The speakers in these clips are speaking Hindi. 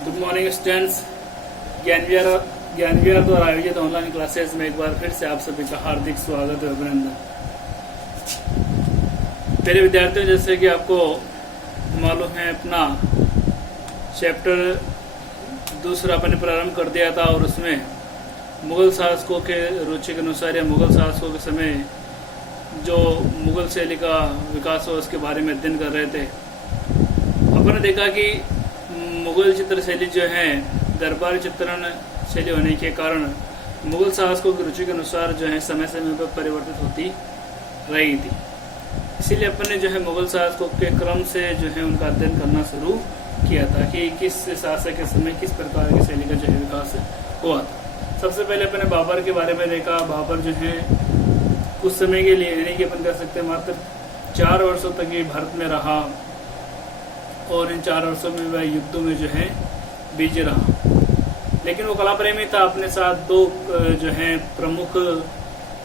Good morning students. ज्ञान विहार द्वारा आयोजित ऑनलाइन क्लासेस में एक बार फिर से आप सभी का हार्दिक स्वागत और अभिनंदन। मेरे विद्यार्थियों, जैसे कि आपको मालूम है, अपना चैप्टर दूसरा अपने प्रारंभ कर दिया था और उसमें मुगल शासकों के रुचि के अनुसार या मुगल शासकों के समय जो मुगल शैली का विकास हुआ उसके बारे में अध्ययन कर रहे थे। अपन ने देखा कि मुगल चित्र शैली जो है दरबारी चित्रण शैली होने के कारण मुगल शासकों की रुचि के अनुसार जो है समय समय पर परिवर्तित होती रही थी। इसीलिए अपन ने जो है मुगल शासकों के क्रम से जो है उनका अध्ययन करना शुरू किया था कि किस शासक के समय किस प्रकार की शैली का जो है विकास हुआ था। सबसे पहले अपने बाबर के बारे में देखा। बाबर जो है कुछ समय के लिए, यानी कि अपन कह सकते हैं मात्र 4 वर्षों तक ये भारत में रहा और इन 4 वर्षों में वह युद्धों में जो है बिजी रहा। लेकिन वो कला प्रेमी था। अपने साथ 2 जो है प्रमुख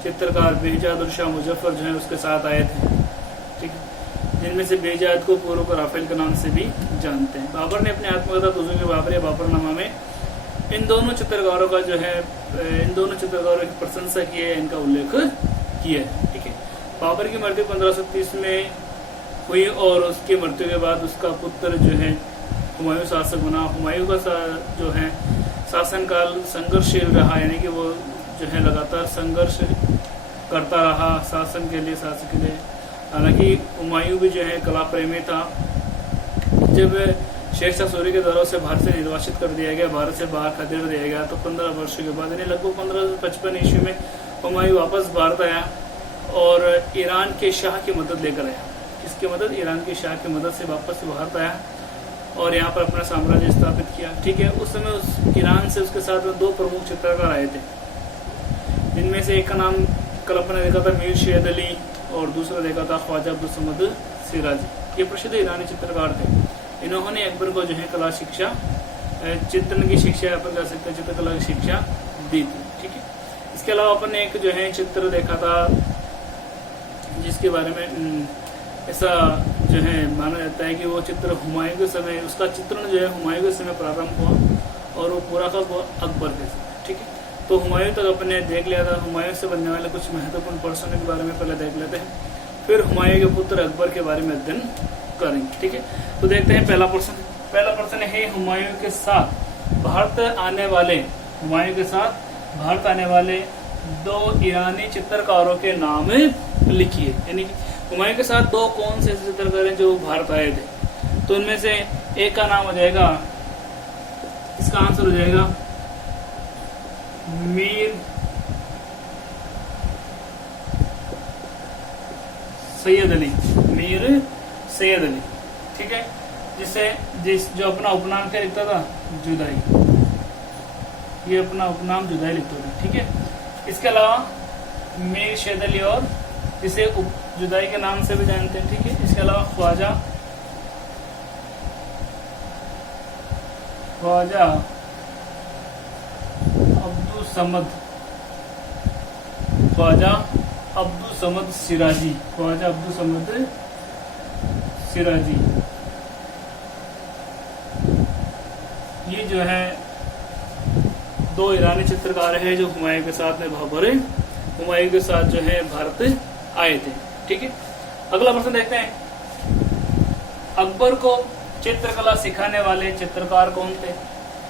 चित्रकार बेहजाद और शाह मुजफ्फर जो है उसके साथ आए थे, ठीक है, जिनमें से बेहजाद को पूर्व को राफेल के नाम से भी जानते हैं। बाबर ने अपनी आत्मकथा तुजुक बाबर या बाबरनामा में इन दोनों चित्रकारों का जो है इन दोनों चित्रकारों की प्रशंसा की है, इनका उल्लेख किया है, ठीक है। बाबर की मृत्यु 1530 में हुई और उसकी मृत्यु के बाद उसका पुत्र जो है हुमायूं शासक बना। हुमायूं का जो है शासनकाल संघर्षशील रहा, यानी कि वो जो है लगातार संघर्ष करता रहा शासन के लिए। हालांकि हुमायूं भी जो है कला प्रेमी था। जब शेरशाह सूरी के दौरों से भारत से निर्वासित कर दिया गया, भारत से बाहर खदेड़ दिया गया, तो 15 वर्षों के बाद यानी लगभग 1555 ईस्वी में हुमायूं वापस भारत आया और ईरान के शाह की मदद लेकर आया। इसकी मदद, ईरान के शाह की मदद से वापस भारत आया और यहाँ पर अपना साम्राज्य स्थापित किया, ठीक है। उस समय उस ईरान से उसके साथ में 2 प्रमुख चित्रकार आए थे, जिनमें से एक का नाम कल अपने देखा था मीर शेद अली और दूसरा देखा था ख्वाजा अब्दुल समद सिराजी। ये प्रसिद्ध ईरानी चित्रकार थे। इन्होंने अकबर को जो है कला शिक्षा, चित्रण की शिक्षा, अपन कह सकते हैं चित्रकला की शिक्षा दी थी, ठीक है। इसके अलावा अपन ने एक जो है चित्र देखा था जिसके बारे में ऐसा जो है माना जाता है कि वो चित्र हुमायूं के समय, उसका चित्रण जो है हुमायूं के समय प्रारंभ हुआ और वो पूरा का अकबर के समय, ठीक है। तो हुमायूं तक अपने देख लिया था। हुमायूं से बनने वाले कुछ महत्वपूर्ण पर्सनों के बारे में पहले देख लेते हैं, फिर हुमायूं के पुत्र अकबर के बारे में अध्ययन करेंगे, ठीक है। तो देखते हैं पहला प्रश्न है हुमायूं के साथ भारत आने वाले, हुमायूं के साथ भारत आने वाले 2 ईरानी चित्रकारों के नाम लिखिए। यानी कि हुमायूं के साथ 2 कौन से चित्रकार हैं जो भारत आए थे। तो उनमें से एक का नाम हो जाएगा, इसका आंसर हो जाएगा मीर सैयद अली, ठीक है। जो अपना उपनाम क्या लिखता था, जुदाई। ये अपना उपनाम जुदाई लिखता था, ठीक है। इसके अलावा मीर शेद अली और जिसे जुदाई के नाम से भी जानते हैं, ठीक है। इसके अलावा ख्वाजा अब्दुल समद सिराजी, ये जो है 2 ईरानी चित्रकार हैं जो हुमायूं के साथ में हुमायूं के साथ जो है भारत आए थे, ठीक है। अगला प्रश्न देखते हैं, अकबर को चित्रकला सिखाने वाले चित्रकार कौन थे।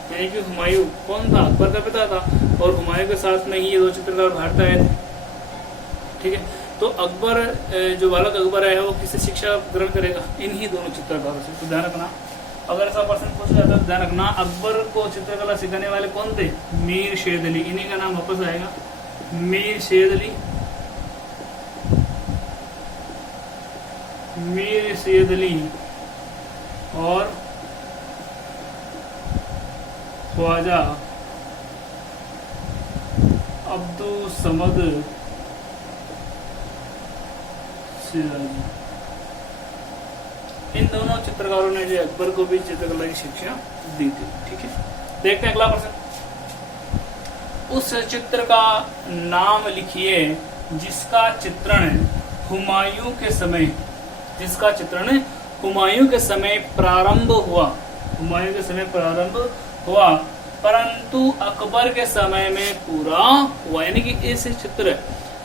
यानी कि हुमायूं कौन था, अकबर का पिता था और हुमायूं के साथ में ही ये 2 चित्रकार भारत आए थे, ठीक है। तो अकबर, जो बालक अकबर है वो किससे शिक्षा ग्रहण करेगा, इन्हीं दोनों चित्रकारों से। तो ध्यान रखना, अगर ऐसा प्रश्न पूछा जाता है तो ध्यान रखना अकबर को चित्रकला सिखाने वाले कौन थे, मीर शेद अली। इन्हीं का नाम वापस आएगा, मीर शेद अली और ख्वाजा अब्दुल समद सिराजी। इन दोनों चित्रकारों ने जो अकबर को भी चित्रकला की शिक्षा दी थी, ठीक है। देखते हैं अगला प्रश्न, उस चित्र का नाम लिखिए जिसका चित्रण हुमायूं के समय प्रारंभ हुआ, हुमायूं के समय प्रारंभ हुआ, परंतु अकबर के समय में पूरा हुआ। यानी कि इस चित्र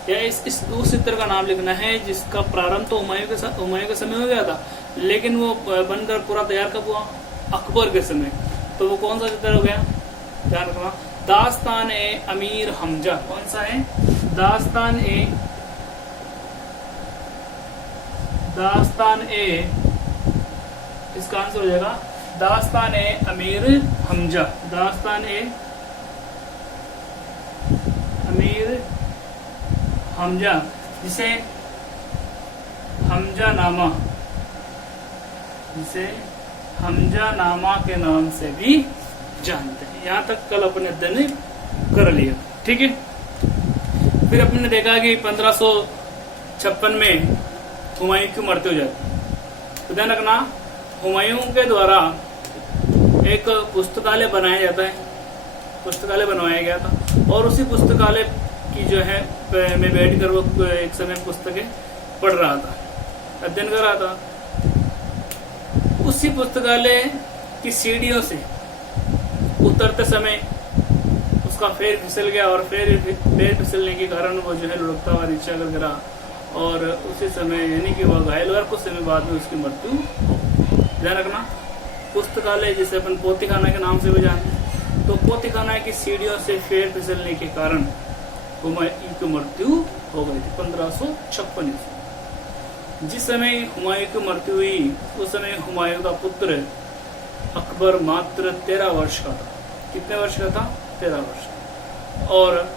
या इस उस चित्र का नाम लिखना है जिसका प्रारंभ तो हुमायूं के समय हो गया था, लेकिन वो बनकर पूरा तैयार कब हुआ? अकबर के समय। तो वो कौन सा चित्र हो गया? ध्यान रखना, दास्तान ए अमीर हमजा। कौन सा है? दास्तान ए इसका आंसर हो जाएगा दास्तान ए अमीर हमजा। दास्तान ए अमीर हमजा, जिसे हमजा नामा के नाम से भी जानते हैं। यहाँ तक कल अपने अध्ययन कर लिया, ठीक है। फिर अपने ने देखा कि 1556 में हुमायूं की मृत्यु हो जाती। तो ध्यान रखना, हुमायूं के द्वारा एक पुस्तकालय बनाया जाता है, पुस्तकालय बनवाया गया था, और उसी पुस्तकालय की जो है मैं बैठ कर वो एक समय पुस्तकें पढ़ रहा था, अध्ययन कर रहा था। उसी पुस्तकालय की सीढ़ियों से उतरते समय उसका पैर फिसल गया, और पैर फिसलने के कारण वो जो है लुढ़कता हुआ नीचे कर गिरा, और उसी समय यानी कि वह घायल हुआ। कुछ समय बाद में उसकी मृत्यु। ध्यान रखना, पुस्तकालय जिसे अपन पोथीखाना के नाम से भी जानते हैं, तो पोथीखाना की सीढ़ियों से पैर फिसलने के कारण हुमायूं की मृत्यु हो गई थी 1556 ईस्वी। जिस समय हुमायूं की मृत्यु हुई उस समय हुमायूं का पुत्र अकबर मात्र 13 वर्ष का था। कितने वर्ष का था? 13 वर्ष। और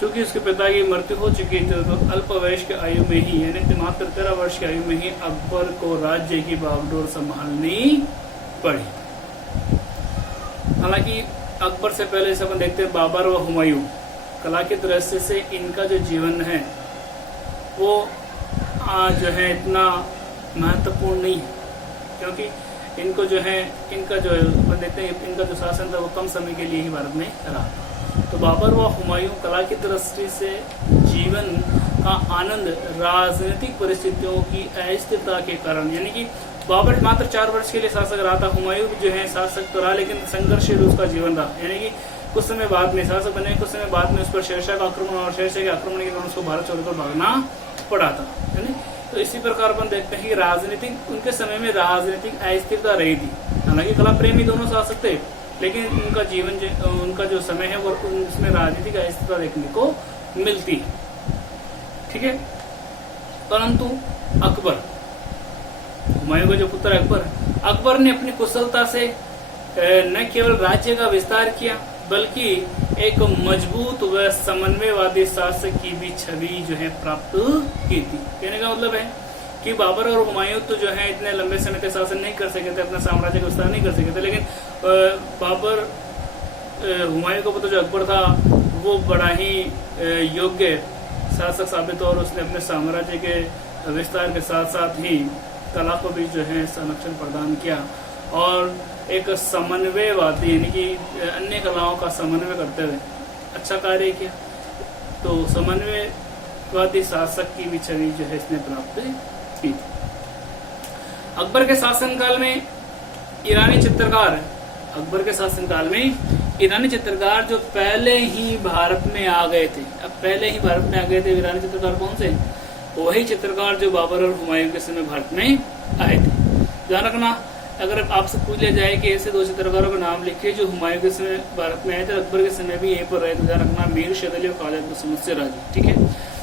चूंकि उसके पिता की मृत्यु हो चुकी थी, तो अल्प वयस की आयु में ही, यानी मात्र 13 वर्ष की आयु में ही अकबर को राज्य की बागडोर संभालनी पड़ी। हालांकि अकबर से पहले जैसे अपन देखते हैं बाबर व हुमायूं, कला की दृष्टि से इनका जो जीवन है वो जो है इतना महत्वपूर्ण नहीं है, क्योंकि इनको जो है इनका जो अपन देखते हैं इनका जो शासन था वो कम समय के लिए ही भारत में रहा। तो बाबर व हुमायूं कला की दृष्टि से जीवन का आनंद राजनीतिक परिस्थितियों की अस्थिरता के कारण, यानी कि बाबर मात्र 4 वर्ष के लिए शासक रहा था, हुमायूं जो है शासक तो रहा लेकिन संघर्षशील उसका जीवन रहा। यानी कि कुछ समय बाद में शासक बने, कुछ समय बाद में उस पर शेरशाह का आक्रमण, और शेरशाह के आक्रमण के कारण उसको भारत छोड़कर भागना पड़ा था। यानी तो इसी प्रकार अपन देखते हैं कि राजनीतिक उनके समय में राजनीतिक अस्थिरता रही थी। हालांकि कला प्रेमी दोनों शासक थे, लेकिन उनका जीवन उनका जो समय है वो उसमें राजनीतिक अस्थिरता देखने को मिलती है, ठीक है। परंतु अकबर, हुमायूं का जो पुत्र अकबर ने अपनी कुशलता से न केवल राज्य का विस्तार किया, बल्कि एक मजबूत व समन्वयवादी शासक की भी छवि जो है प्राप्त की थी। कहने का मतलब है कि बाबर और हुमायूं तो जो है इतने लंबे समय तक शासन नहीं कर सके थे, अपना साम्राज्य का विस्तार नहीं कर सके थे, लेकिन बाबर हुमायूं का पुत्र जो अकबर था वो बड़ा ही योग्य शासक साबित हुआ, और उसने अपने साम्राज्य के विस्तार के साथ साथ ही कला को भी जो है संरक्षण प्रदान किया, और एक समन्वयवादी यानी कि अन्य कलाओं का समन्वय करते हुए अच्छा कार्य किया। तो समन्वयवादी शासक की भी छवि जो है इसने प्राप्त की। अकबर के शासनकाल में ईरानी चित्रकार जो पहले ही भारत में आ गए थे, ईरानी चित्रकार कौन से? वही चित्रकार जो बाबर और हुमायूं के समय भारत में आए थे। ध्यान रखना, अगर आपसे पूछ लिया जाए कि ऐसे 2 चित्रकारों का नाम लिखिए जो हुमायूं के समय भारत में आए थे, अकबर के समय भी यहीं पर रहे, तो ध्यान रखना मीर शेरअली और ख्वाजा अब्दुल समद सिराजी, ठीक है।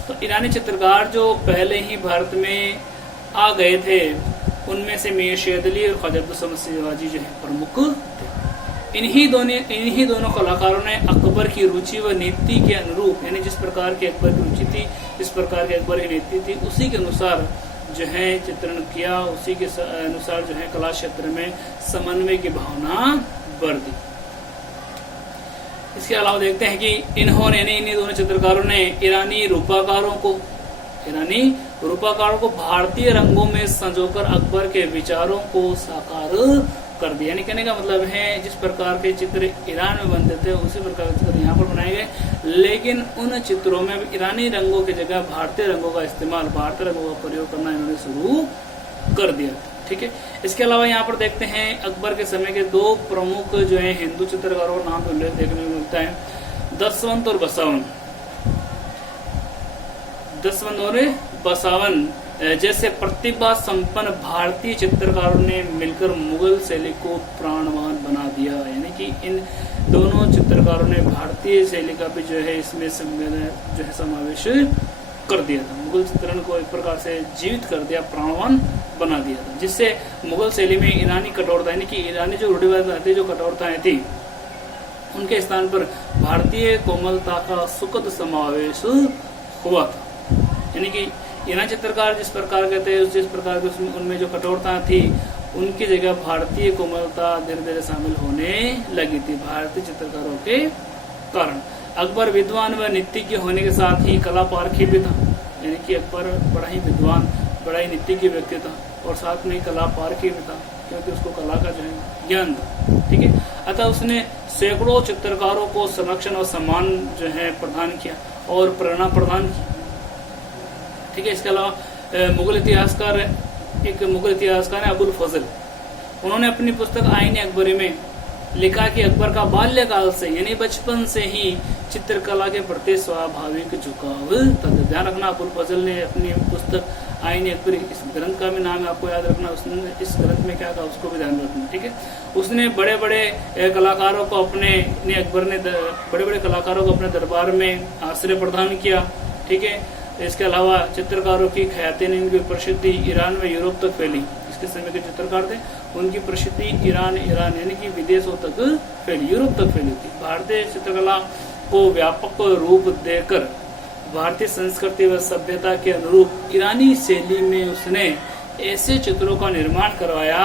तो ईरानी चित्रकार जो पहले ही भारत में आ गए थे उनमें से मीर शेरअली और ख्वाजा अब्दुल समद सिराजी जो है प्रमुख थे। इन्हीं दोनों कलाकारों ने अकबर की रुचि व नीति के अनुरूप, यानी जिस प्रकार की अकबर की रुचि थी, जिस प्रकार की अकबर की नीति थी, उसी के अनुसार जो है चित्रण किया, उसी के अनुसार जो है कला क्षेत्र में समन्वय की भावना बढ़ दी। इसके अलावा देखते हैं कि इन्हीं दोनों चित्रकारों ने ईरानी रूपाकारों को भारतीय रंगों में संजोकर अकबर के विचारों को साकार कर दिया। यानी कहने का मतलब है जिस प्रकार के चित्र ईरान में बनते थे उसी प्रकार के चित्र यहाँ पर बनाए गए, लेकिन उन चित्रों में ईरानी रंगों की जगह भारतीय रंगों का इस्तेमाल, भारतीय रंगों का प्रयोग करना इन्होंने शुरू कर दिया। ठीक है। इसके अलावा यहाँ पर देखते हैं अकबर के समय के दो प्रमुख जो है हिंदू चित्रकारों का नाम उल्लेख देखने को मिलता है, दसवंत और बसावन। दसवंत और बसावन जैसे प्रतिभा संपन्न भारतीय चित्रकारों ने मिलकर मुगल शैली को प्राणवान बना दिया। यानी कि इन दोनों चित्रकारों ने भारतीय शैली का भी जो है इसमें जो है समावेश कर दिया था। मुगल चित्रण को एक प्रकार से जीवित कर दिया, प्राणवान बना दिया था, जिससे मुगल शैली में ईरानी कठोरता यानी कि ईरानी जो रूढ़िवादी जो कठोरताएं थी उनके स्थान पर भारतीय कोमलता का सुखद समावेश हुआ था। यानी कि ईरानी चित्रकार जिस प्रकार के थे, जिस प्रकार के उनमें जो कठोरता थी, उनकी जगह भारतीय कोमलता धीरे धीरे शामिल होने लगी थी भारतीय चित्रकारों के कारण। अकबर विद्वान व नीतिज्ञ होने के साथ ही कला पारखी भी था। यानी कि अकबर बड़ा ही विद्वान, बड़ा ही नीतिज्ञ व्यक्ति था और साथ में कला पारखी भी था, क्योंकि उसको कला का जो है ज्ञान था। ठीक है, अतः उसने सैकड़ों चित्रकारों को संरक्षण और सम्मान जो है प्रदान किया और प्रेरणा प्रदान की। ठीक है, इसके अलावा मुगल इतिहासकार है अबुल फजल, उन्होंने अपनी पुस्तक आईन अकबरी में लिखा कि अकबर का बाल्यकाल से यानी बचपन से ही चित्रकला के प्रति स्वाभाविक झुकाव था। ध्यान रखना, अबुल फजल ने अपनी पुस्तक आईन अकबरी, इस ग्रंथ का भी नाम है आपको याद रखना, उसने इस ग्रंथ में क्या कहा उसको भी ध्यान रखना। ठीक है, उसने बड़े बड़े कलाकारों को अकबर ने बड़े बड़े कलाकारों को अपने दरबार में आश्रय प्रदान किया। ठीक है, इसके अलावा चित्रकारों की ख्याति ने इनकी प्रसिद्धि ईरान में यूरोप तक फैली। इसके समय के चित्रकार थे, उनकी प्रसिद्धि ईरान यानी कि विदेशों तक फैली, यूरोप तक फैली थी। भारतीय चित्रकला को व्यापक रूप देकर भारतीय संस्कृति व सभ्यता के अनुरूप ईरानी शैली में उसने ऐसे चित्रों का निर्माण करवाया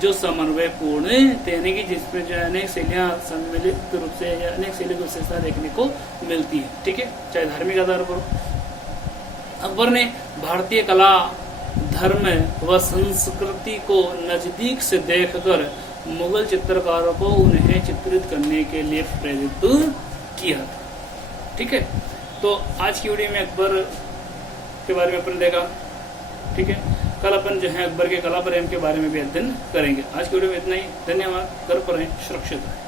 जो समन्वयपूर्ण थे, यानी कि जिसमें जो है अनेक शैलियां सम्मिलित रूप से या अनेक शैली की विशेषता देखने को मिलती है। ठीक है, चाहे धार्मिक आधार पर। अकबर ने भारतीय कला, धर्म व संस्कृति को नजदीक से देखकर मुगल चित्रकारों को उन्हें चित्रित करने के लिए प्रेरित किया था। ठीक है, तो आज की वीडियो में अकबर के बारे में अपन देखा। ठीक है, कल अपन जो है अकबर के कला प्रेम के बारे में भी अध्ययन करेंगे। आज की वीडियो में इतना ही। धन्यवाद। घर पर रहें, सुरक्षित रहें।